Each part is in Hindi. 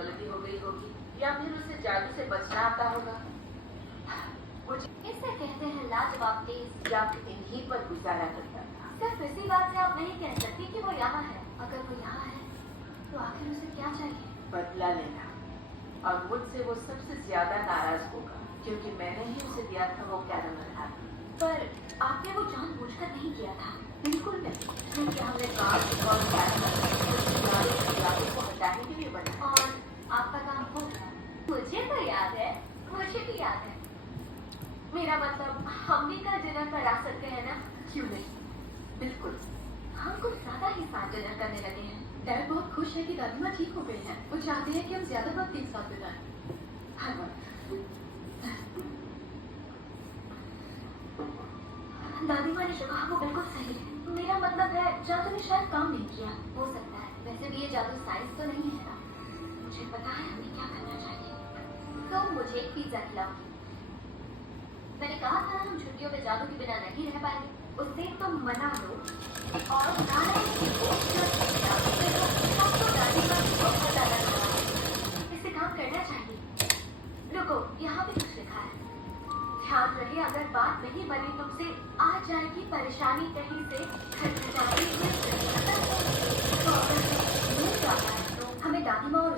गलती हो गई होगी या फिर उसे जादू से बचना आता होगा। मुझे इसे कहते हैं लाजवाब तेज। या फिर इन्हीं पर गुजारा करता था। सिर्फ इसी बात से आप नहीं कह सकती कि वो यहाँ है। अगर वो यहाँ है तो आखिर उसे क्या चाहिए? बदला लेना, और मुझसे वो सबसे ज्यादा नाराज होगा क्योंकि मैंने ही उसे दिया था वो कैरमल। पर आपने वो जानबूझकर नहीं किया था। बिल्कुल नहीं, क्योंकि हमने कार्ड और कैरमल को हटाने के लिए बना। और आपका काम हो गया। मुझे तो याद है, मुझे भी याद है। मेरा मतलब हम भी कल डिनर करा सकते हैं ना? क्यों नहीं, बिल्कुल। हम कुछ ज्यादा ही साथ डिनर करने लगे हैं। डैड बहुत खुश है कि दादी माँ ठीक हो गई है। वो चाहते हैं कि हम ज्यादा वक्त एक साथ बिताएं। हर वक्त। दादी माँ ने जो कहा वो बिल्कुल सही है। मेरा मतलब है जादू ने शायद काम नहीं किया। हो सकता है, वैसे भी ये जादू साइंस तो नहीं है ना। मुझे पता है हमें क्या करना चाहिए। तो मुझे एक पिज्जा खिलाओगी। मैंने कहा था हम छुट्टियों में जादू के बिना नहीं रह पाएंगे। उससे तुम मना लो और नारायण की दादी माँ को बताना चाहिए। इसे काम करना चाहिए। रुको, यहाँ पे कुछ लिखा है। ध्यान रहे अगर बात नहीं बनी तुमसे आ जाएगी परेशानी कहीं से। तो अगर मिल जाता है तो हमें दादी माँ और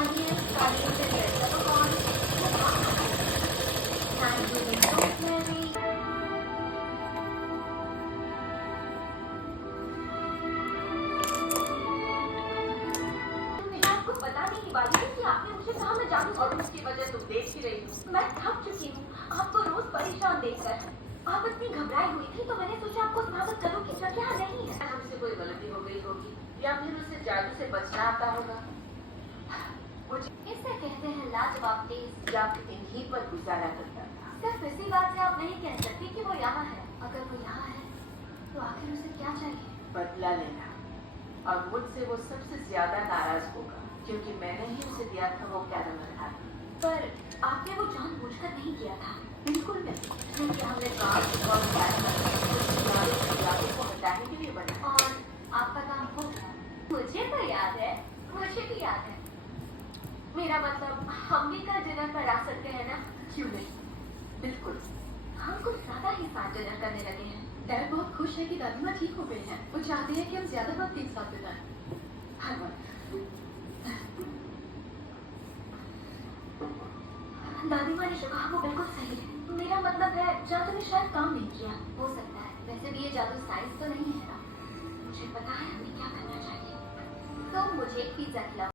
अन्य कार्यों से लड़का तो कौन आपको बताने की बात है कि आपने मुझे कहा मैं जादू और उसकी वजह तुम देख ही रही हो। मैं थक चुकी हूँ आपको रोज परेशान देखकर। आप इतनी घबराई हुई थी तो मैंने सोचा आपको स्वागत करूं कि जगह नहीं है। हमसे कोई गलती हो गई होगी या फिर उसे जादू से बचना आता होगा। मुझे इसे कहते हैं लाजवाब तेज। या फिर इन्हीं पर गुजारा करता था। सिर्फ इसी बात से आप नहीं कह सकती कि वो यहाँ है। अगर वो यहाँ है तो आखिर उसे क्या चाहिए? बदला लेना, और मुझसे वो सबसे ज्यादा नाराज होगा क्योंकि मैंने ही उसे दिया था वो कैरमल। पर आपने वो जानबूझकर नहीं किया था। बिल्कुल नहीं, क्योंकि हमने कार्ड और कैरमल को हटाने के लिए बना। और आपका काम हो गया। मुझे तो याद है, मुझे भी याद है। मेरा मतलब हम भी कल डिनर करा सकते हैं ना? क्यों नहीं, बिल्कुल। हम कुछ ज्यादा ही साथ डिनर करने लगे हैं। डैड बहुत खुश है कि दादी माँ ठीक हो गई है। वो चाहते हैं कि हम ज्यादा वक्त एक साथ बिताएं। हर वक्त। दादी माँ ने जो कहा वो बिल्कुल सही है। मेरा मतलब है जादू ने शायद काम नहीं किया। हो सकता है, वैसे भी ये जादू साइंस तो नहीं है ना। मुझे पता है हमें क्या करना चाहिए। तो मुझे एक पिज्जा खिलाओ।